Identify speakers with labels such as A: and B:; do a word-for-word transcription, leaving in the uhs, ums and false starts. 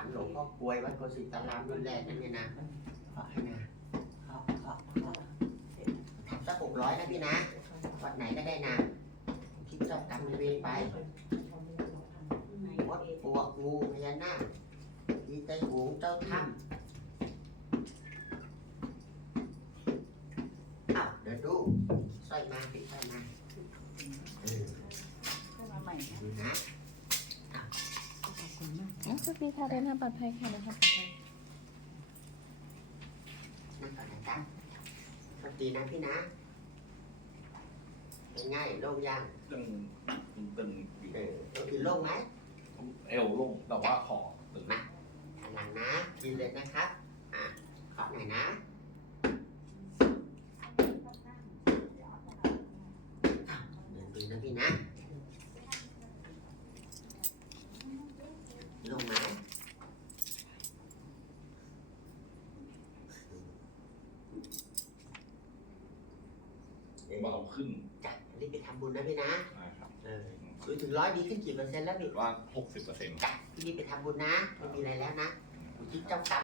A: หลวงพ่อกลวยวัดโกสิตารามรุ่นแรกนั่นเนี่ยนะขอให้นะทำสักหกร้อยนะพี่นะวัดไหนก็ได้นะคิดเจ้ากรรมนายเวรไปวัดปวกงูพญานาคมีไตหูเจ้าถ้ำอ้าวเดี๋ยวดูสร้อยมาปิดสร้อยมาเออดูนะ
B: อ๋อสวัสดีค่ะเดินทางปลอดภัยค่ะเดินทางปลอดภัย
A: นั่งก่อนนะจ๊ะสวัสดีนะพี่นะเป็นไง่ายโล่งยัง
C: ตึงตึง
A: เออตัวอื่นโล่งไหม
C: เอวลงแต่ว่าคอตึง
A: มาหันหลังนะยืนเลยนะครับอ่ะขอหน่อยนะอ่ะเดินดีนะพี่นะโล่งไหม
C: เบาขึ้น
A: จ้ะรีบไปทำบุญนะพี่นะ
C: นะครับ
A: เออดูถึงร้อยดีขึ้นกี่เปอร์เซ็นต์แล้วพี่
C: ว่าหกสิบเปอร์เซ็นต์
A: จ้ะพี่รีบไปทำบุญนะไม่มีอะไรแล้วนะอุทิศเจ้ากรรม